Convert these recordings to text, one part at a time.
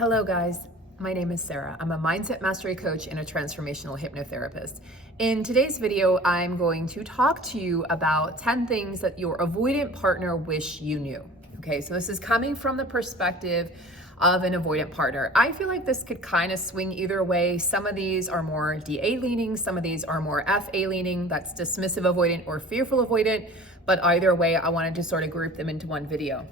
Hello guys, my name is Sarah. I'm a mindset mastery coach and a transformational hypnotherapist. In today's video, I'm going to talk to you about 10 things that your avoidant partner wish you knew. Okay, so this is coming from the perspective of an avoidant partner. I feel like this could kind of swing either way. Some of these are more DA leaning, some of these are more FA leaning, that's dismissive avoidant or fearful avoidant, but either way, I wanted to sort of group them into one video.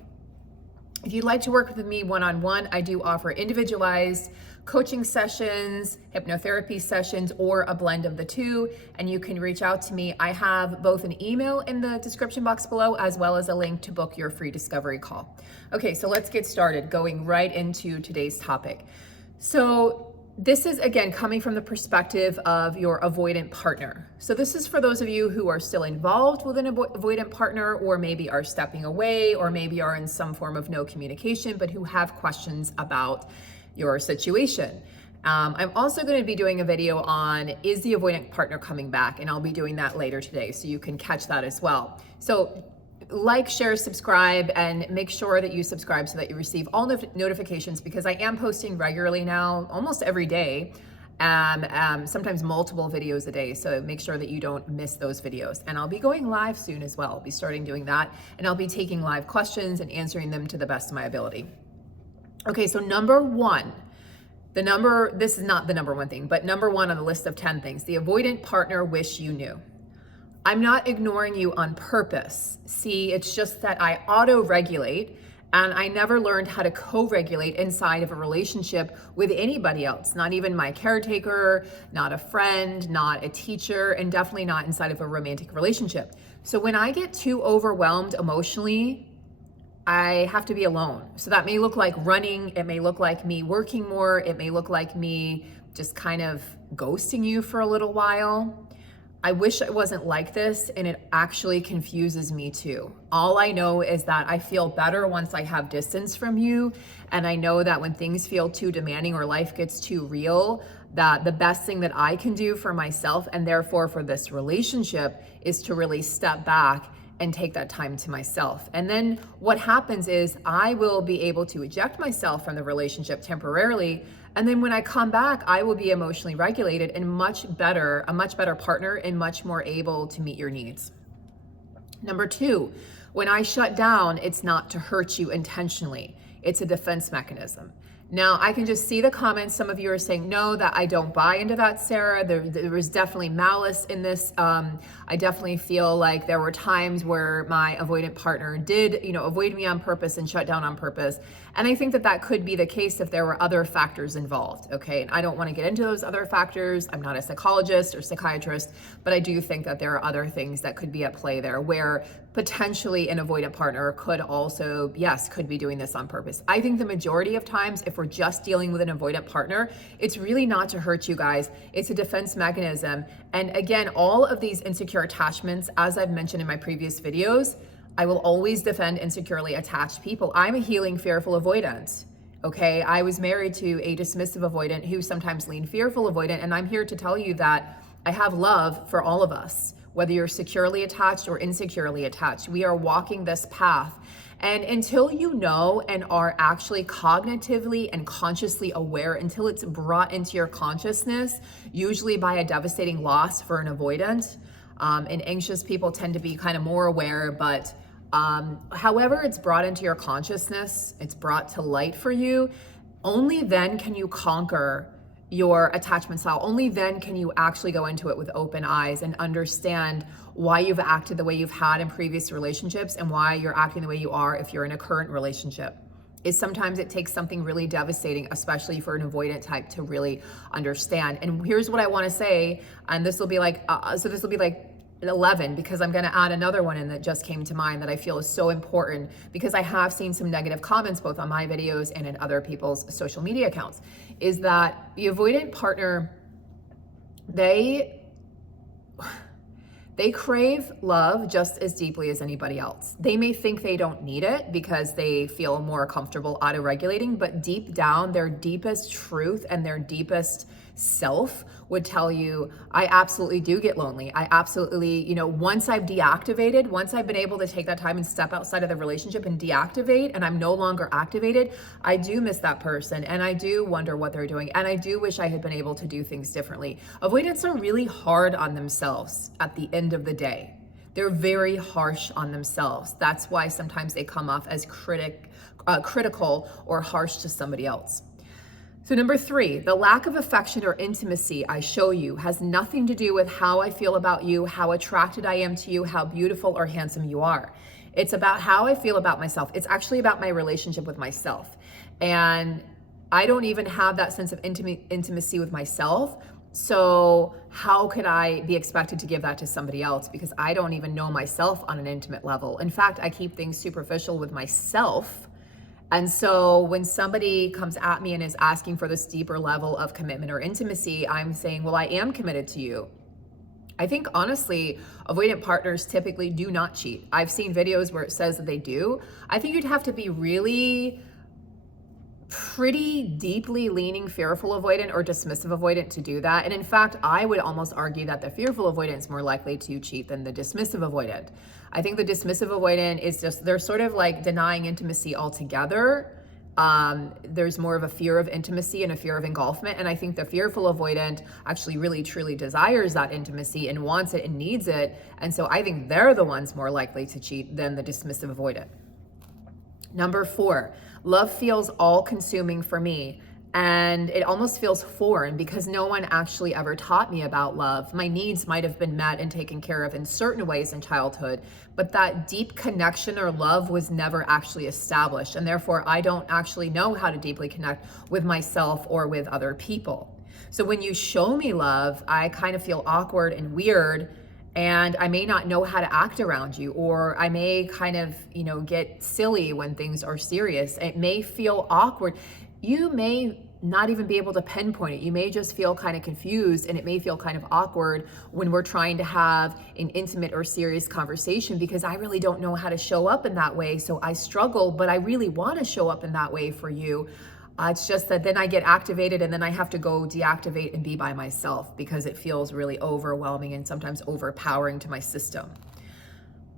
If you'd like to work with me one-on-one, I do offer individualized coaching sessions, hypnotherapy sessions, or a blend of the two, and you can reach out to me. I have both an email in the description box below as well as a link to book your free discovery call. Okay, so let's get started, going right into today's topic. So this is, again, coming from the perspective of your avoidant partner. So this is for those of you who are still involved with an avoidant partner, or maybe are stepping away, or maybe are in some form of no communication, but who have questions about your situation. I'm also going to be doing a video on, is the avoidant partner coming back? And I'll be doing that later today, so you can catch that as well. So like, share, subscribe, and make sure that you subscribe so that you receive all notifications, because I am posting regularly now, almost every day, sometimes multiple videos a day. So make sure that you don't miss those videos. And I'll be going live soon as well. I'll be starting doing that, and I'll be taking live questions and answering them to the best of my ability. Okay, so number one, this is not the number one thing, but number one on the list of 10 things, the avoidant partner wish you knew. I'm not ignoring you on purpose. See, it's just that I auto-regulate, and I never learned how to co-regulate inside of a relationship with anybody else, not even my caretaker, not a friend, not a teacher, and definitely not inside of a romantic relationship. So when I get too overwhelmed emotionally, I have to be alone. So that may look like running, it may look like me working more, it may look like me just kind of ghosting you for a little while. I wish it wasn't like this, and it actually confuses me too. All I know is that I feel better once I have distance from you, and I know that when things feel too demanding or life gets too real, that the best thing that I can do for myself, and therefore for this relationship, is to really step back and take that time to myself. And then what happens is I will be able to eject myself from the relationship temporarily, and then when I come back, I will be emotionally regulated and a much better partner, and much more able to meet your needs. Number two, when I shut down, it's not to hurt you intentionally. It's a defense mechanism. Now, I can just see the comments. Some of you are saying, no, that I don't buy into that, Sarah. There was definitely malice in this. I definitely feel like there were times where my avoidant partner did, avoid me on purpose and shut down on purpose. And I think that that could be the case if there were other factors involved, okay? And I don't want to get into those other factors. I'm not a psychologist or psychiatrist, but I do think that there are other things that could be at play there, where potentially an avoidant partner could also, yes, could be doing this on purpose. I think the majority of times, if we're just dealing with an avoidant partner, it's really not to hurt you guys. It's a defense mechanism. And again, all of these insecure attachments, as I've mentioned in my previous videos, I will always defend insecurely attached people. I'm a healing, fearful avoidant. Okay, I was married to a dismissive avoidant who sometimes leaned fearful avoidant, and I'm here to tell you that I have love for all of us, whether you're securely attached or insecurely attached. We are walking this path. And until you know and are actually cognitively and consciously aware, until it's brought into your consciousness, usually by a devastating loss for an avoidant, and anxious people tend to be kind of more aware, but however it's brought into your consciousness, it's brought to light for you, only then can you conquer your attachment style. Only then can you actually go into it with open eyes and understand why you've acted the way you've had in previous relationships, and why you're acting the way you are if you're in a current relationship. Is sometimes it takes something really devastating, especially for an avoidant type, to really understand. And here's what I want to say, and this will be like 11, because I'm going to add another one in that just came to mind that I feel is so important, because I have seen some negative comments both on my videos and in other people's social media accounts, is that the avoidant partner, they crave love just as deeply as anybody else. They may think they don't need it because they feel more comfortable auto-regulating, but deep down, their deepest truth and their deepest self would tell you, I absolutely do get lonely. I absolutely, once I've deactivated, once I've been able to take that time and step outside of the relationship and deactivate, and I'm no longer activated, I do miss that person, and I do wonder what they're doing, and I do wish I had been able to do things differently. Avoidants are really hard on themselves at the end of the day. They're very harsh on themselves. That's why sometimes they come off as critical or harsh to somebody else. So number 3, the lack of affection or intimacy I show you has nothing to do with how I feel about you, how attracted I am to you, how beautiful or handsome you are. It's about how I feel about myself. It's actually about my relationship with myself. And I don't even have that sense of intimacy with myself. So how could I be expected to give that to somebody else? Because I don't even know myself on an intimate level. In fact, I keep things superficial with myself. And so when somebody comes at me and is asking for this deeper level of commitment or intimacy, I'm saying, well, I am committed to you. I think honestly, avoidant partners typically do not cheat. I've seen videos where it says that they do. I think you'd have to be really pretty deeply leaning fearful avoidant or dismissive avoidant to do that. And in fact, I would almost argue that the fearful avoidant is more likely to cheat than the dismissive avoidant. I think the dismissive avoidant is just, they're sort of like denying intimacy altogether. There's more of a fear of intimacy and a fear of engulfment. And I think the fearful avoidant actually really truly desires that intimacy and wants it and needs it. And so I think they're the ones more likely to cheat than the dismissive avoidant. Number 4, love feels all-consuming for me, and it almost feels foreign because no one actually ever taught me about love. My needs might have been met and taken care of in certain ways in childhood, but that deep connection or love was never actually established, and therefore I don't actually know how to deeply connect with myself or with other people. So when you show me love, I kind of feel awkward and weird, and I may not know how to act around you, or I may kind of, get silly when things are serious. It may feel awkward. You may not even be able to pinpoint it. You may just feel kind of confused, and it may feel kind of awkward when we're trying to have an intimate or serious conversation because I really don't know how to show up in that way. So I struggle, but I really want to show up in that way for you. It's just that then I get activated and then I have to go deactivate and be by myself because it feels really overwhelming and sometimes overpowering to my system.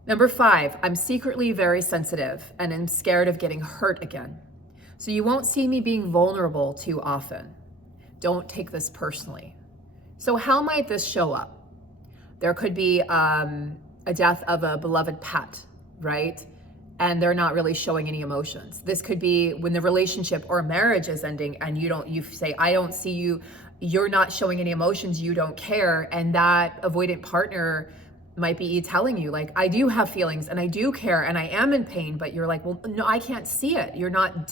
Number 5, I'm secretly very sensitive and I'm scared of getting hurt again. So you won't see me being vulnerable too often. Don't take this personally. So how might this show up? There could be a death of a beloved pet, right? And they're not really showing any emotions. This could be when the relationship or marriage is ending and you say, I don't see you, you're not showing any emotions, you don't care. And that avoidant partner might be telling you like, I do have feelings and I do care and I am in pain, but you're like, well, no, I can't see it. You're not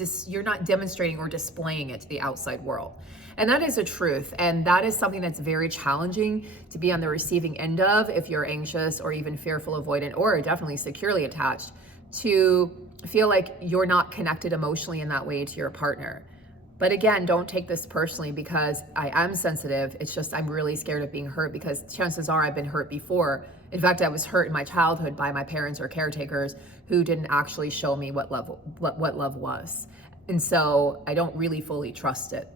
demonstrating or displaying it to the outside world. And that is a truth. And that is something that's very challenging to be on the receiving end of if you're anxious or even fearful avoidant or definitely securely attached, to feel like you're not connected emotionally in that way to your partner. But again, don't take this personally because I am sensitive. It's just I'm really scared of being hurt because chances are I've been hurt before. In fact, I was hurt in my childhood by my parents or caretakers who didn't actually show me what love was. And so I don't really fully trust it.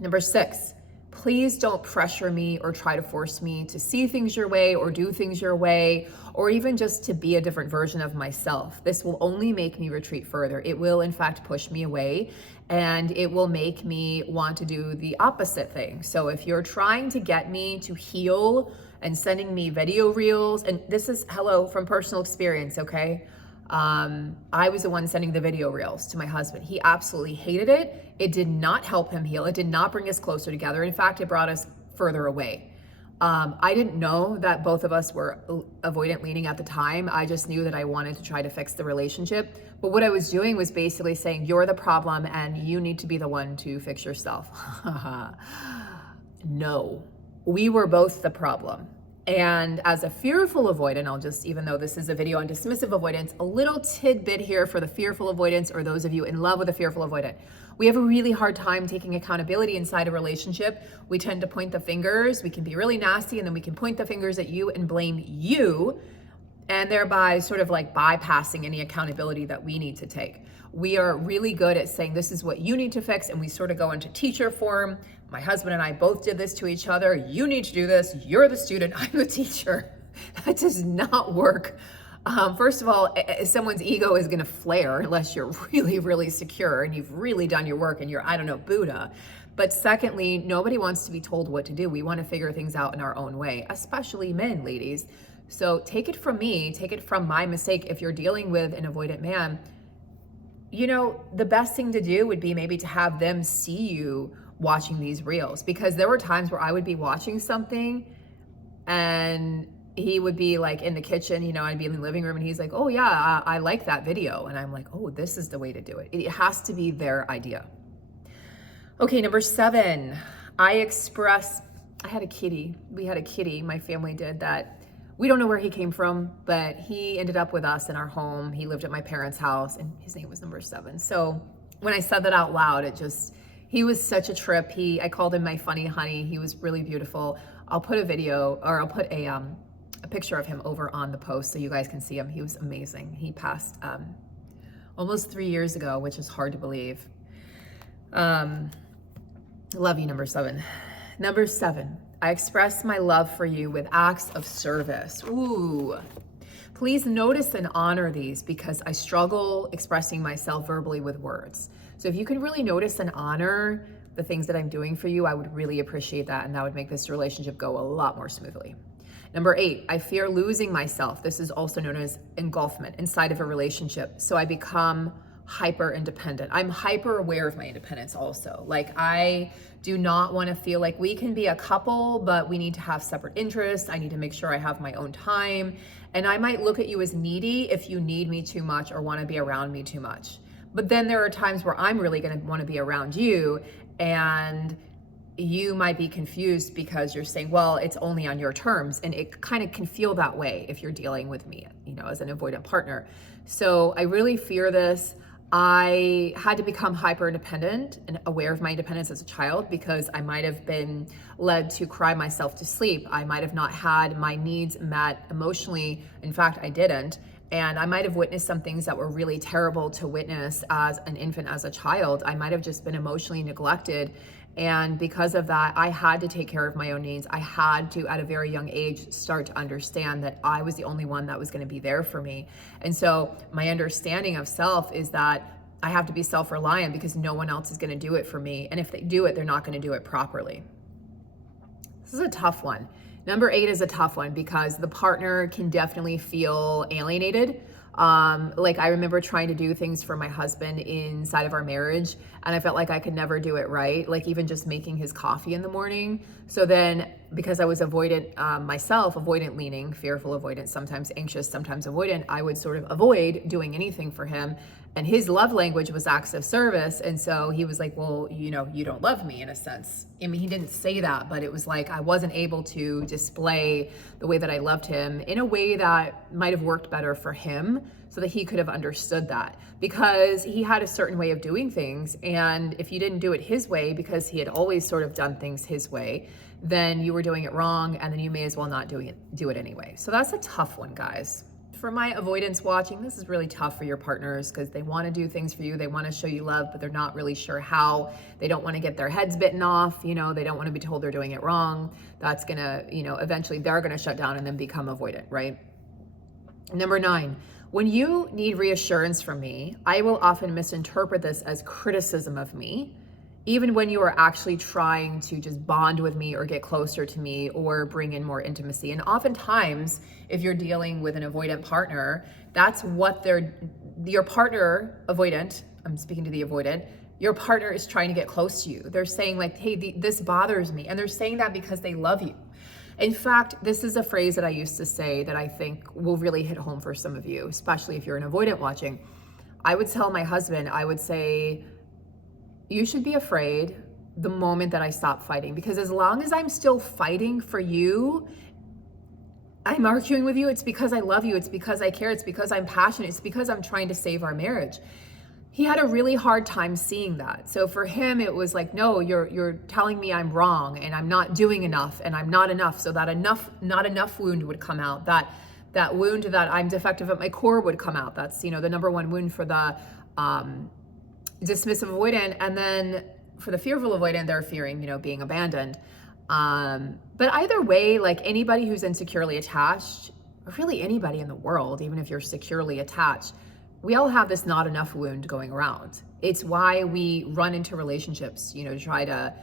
Number 6, please don't pressure me or try to force me to see things your way or do things your way, or even just to be a different version of myself. This will only make me retreat further. It will, in fact, push me away, and it will make me want to do the opposite thing. So if you're trying to get me to heal and sending me video reels, and this is, hello, from personal experience, okay? I was the one sending the video reels to my husband. He absolutely hated it. It did not help him heal. It did not bring us closer together. In fact, it brought us further away. I didn't know that both of us were avoidant leaning at the time. I just knew that I wanted to try to fix the relationship. But what I was doing was basically saying, you're the problem and you need to be the one to fix yourself. No, we were both the problem. And as a fearful avoidant, I'll just, even though this is a video on dismissive avoidance, a little tidbit here for the fearful avoidance or those of you in love with a fearful avoidant. We have a really hard time taking accountability inside a relationship. We tend to point the fingers. We can be really nasty and then we can point the fingers at you and blame you, and thereby sort of like bypassing any accountability that we need to take. We are really good at saying, this is what you need to fix. And we sort of go into teacher form. my husband and I both did this to each other. You need to do this. You're the student, I'm the teacher. That does not work. First of all, someone's ego is going to flare unless you're really, really secure and you've really done your work and you're, I don't know, Buddha. But secondly, nobody wants to be told what to do. We want to figure things out in our own way, especially men, ladies. So take it from me, take it from my mistake. If you're dealing with an avoidant man, you know, the best thing to do would be maybe to have them see you watching these reels, because there were times where I would be watching something and he would be like in the kitchen, you know, I'd be in the living room and he's like, oh yeah, I like that video. And I'm like, oh, this is the way to do it. It has to be their idea. Okay, number 7, I had a kitty. We had a kitty, my family did, that we don't know where he came from, but he ended up with us in our home. He lived at my parents' house and his name was number 7. So when I said that out loud, he was such a trip. I called him my funny honey. He was really beautiful. I'll put a video, or I'll put a picture of him over on the post so you guys can see him. He was amazing. He passed almost 3 years ago, which is hard to believe. Love you, number 7. Number 7, I express my love for you with acts of service. Ooh. Please notice and honor these, because I struggle expressing myself verbally with words. So if you can really notice and honor the things that I'm doing for you, I would really appreciate that, and that would make this relationship go a lot more smoothly. Number 8, I fear losing myself. This is also known as engulfment inside of a relationship. So I become hyper independent. I'm hyper aware of my independence also. Like, I do not want to feel like we can be a couple, but we need to have separate interests. I need to make sure I have my own time. And I might look at you as needy if you need me too much or want to be around me too much. But then there are times where I'm really going to want to be around you, and you might be confused because you're saying, well, it's only on your terms. And it kind of can feel that way if you're dealing with me, you know, as an avoidant partner. So I really fear this. I had to become hyper independent and aware of my independence as a child, because I might have been led to cry myself to sleep. I might have not had my needs met emotionally. In fact, I didn't. And I might have witnessed some things that were really terrible to witness as an infant, as a child. I might have just been emotionally neglected. And because of that, I had to take care of my own needs. I had to, at a very young age, start to understand that I was the only one that was going to be there for me. And so my understanding of self is that I have to be self-reliant, because no one else is going to do it for me. And if they do it, they're not going to do it properly. This is a tough one. Number 8 is a tough one, because the partner can definitely feel alienated. Like, I remember trying to do things for my husband inside of our marriage, and I felt like I could never do it right. Like, even just making his coffee in the morning. So then, because I was avoidant myself, avoidant leaning, fearful avoidant, sometimes anxious, sometimes avoidant, I would sort of avoid doing anything for him. And his love language was acts of service. And so he was like, well, you know, you don't love me, in a sense. I mean, he didn't say that, but it was like I wasn't able to display the way that I loved him in a way that might have worked better for him, so that he could have understood that, because he had a certain way of doing things. And if you didn't do it his way, because he had always sort of done things his way, then you were doing it wrong, and then you may as well not do it anyway. So that's a tough one, guys. For my avoidance watching, this is really tough for your partners, because they want to do things for you. They want to show you love, but they're not really sure how. They don't want to get their heads bitten off. You know, they don't want to be told they're doing it wrong. That's going to, you know, eventually they're going to shut down and then become avoidant, right? Number 9, when you need reassurance from me, I will often misinterpret this as criticism of me, even when you are actually trying to just bond with me or get closer to me or bring in more intimacy. And oftentimes, if you're dealing with an avoidant partner, that's what your partner, avoidant, I'm speaking to the avoidant, your partner is trying to get close to you. They're saying like, hey, this bothers me. And they're saying that because they love you. In fact, this is a phrase that I used to say that I think will really hit home for some of you, especially if you're an avoidant watching. I would tell my husband, I would say, you should be afraid the moment that I stop fighting, because as long as I'm still fighting for you, I'm arguing with you, it's because I love you, it's because I care, it's because I'm passionate, it's because I'm trying to save our marriage. He had a really hard time seeing that. So for him, it was like, no, you're telling me I'm wrong and I'm not doing enough and I'm not enough. So that not enough wound would come out. That wound that I'm defective at my core would come out. That's, you know, the number one wound for the dismissive avoidant. And then for the fearful avoidant, they're fearing, being abandoned. But either way, like anybody who's insecurely attached, or really anybody in the world, even if you're securely attached, we all have this not enough wound going around. It's why we run into relationships, to try to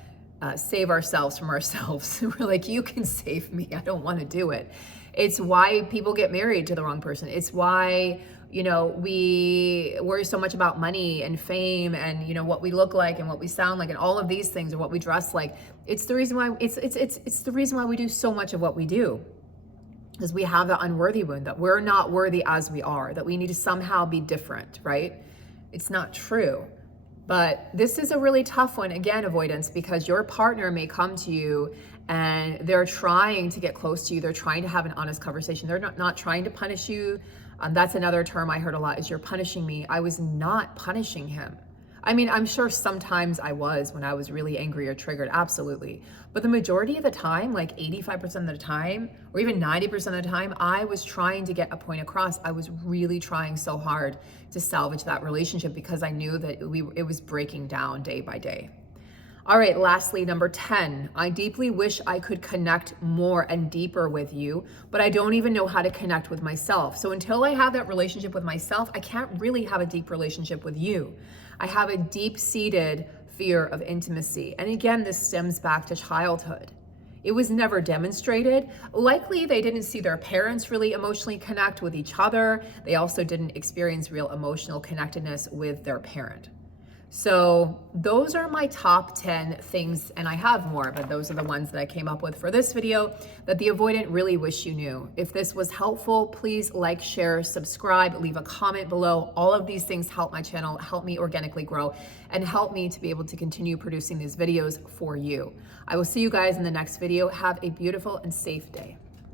save ourselves from ourselves. We're like, you can save me. I don't want to do it. It's why people get married to the wrong person. It's why, we worry so much about money and fame and, what we look like and what we sound like and all of these things, or what we dress like. It's the reason why it's the reason why we do so much of what we do. Because we have that unworthy wound, that we're not worthy as we are, that we need to somehow be different, right? It's not true. But this is a really tough one, again, avoidance, because your partner may come to you and they're trying to get close to you. They're trying to have an honest conversation. They're not trying to punish you. That's another term I heard a lot, is you're punishing me. I was not punishing him. I mean, I'm sure sometimes I was when I was really angry or triggered, absolutely. But the majority of the time, like 85% of the time, or even 90% of the time, I was trying to get a point across. I was really trying so hard to salvage that relationship because I knew that it was breaking down day by day. All right, lastly, number 10, I deeply wish I could connect more and deeper with you, but I don't even know how to connect with myself. So until I have that relationship with myself, I can't really have a deep relationship with you. I have a deep-seated fear of intimacy. And again, this stems back to childhood. It was never demonstrated. Likely they didn't see their parents really emotionally connect with each other. They also didn't experience real emotional connectedness with their parent. So those are my top 10 things, and I have more, but those are the ones that I came up with for this video that the avoidant really wish you knew. If this was helpful, please like, share, subscribe, leave a comment below. All of these things help my channel, help me organically grow, and help me to be able to continue producing these videos for you. I will see you guys in the next video. Have a beautiful and safe day.